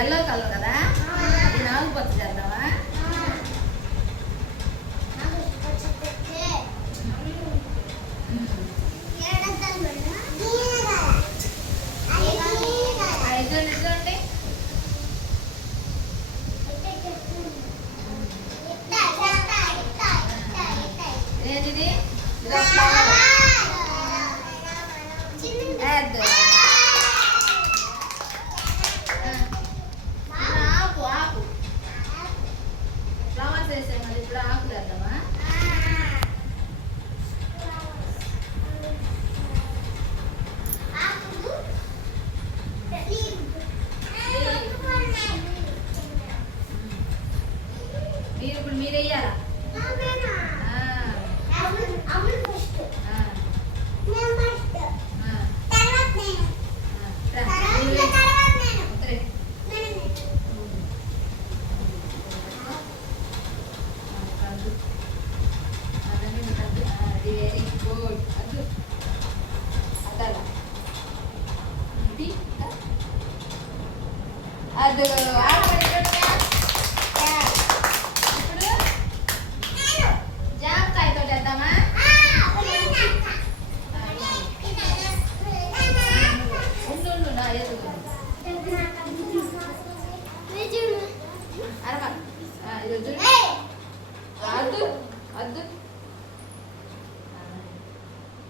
Yellow colour కదా? ఇది నాగుపచ్చ చేద్దాం. మీరు ఇప్పుడు మీరు వేయాలా ಅದು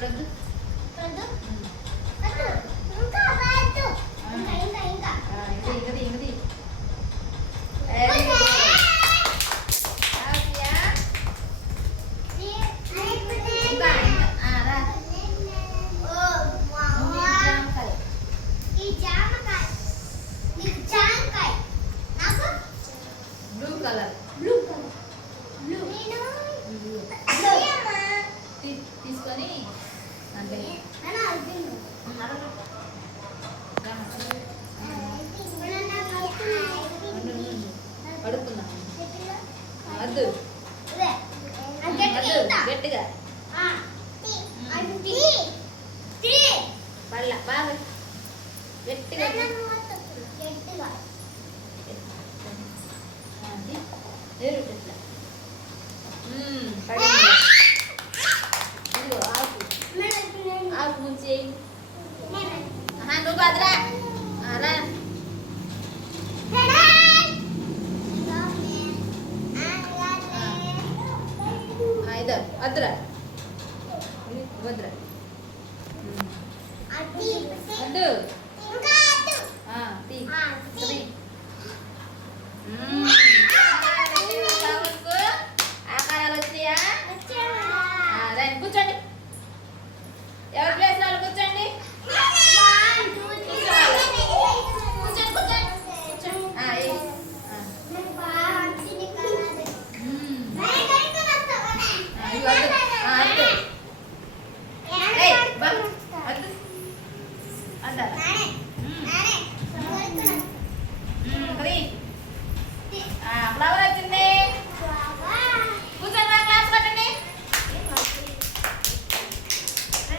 പ്രകൃതി అద్దు గట్టిగా పల్ల బాగా గట్టిగా వద్ర అడ్డు తీ.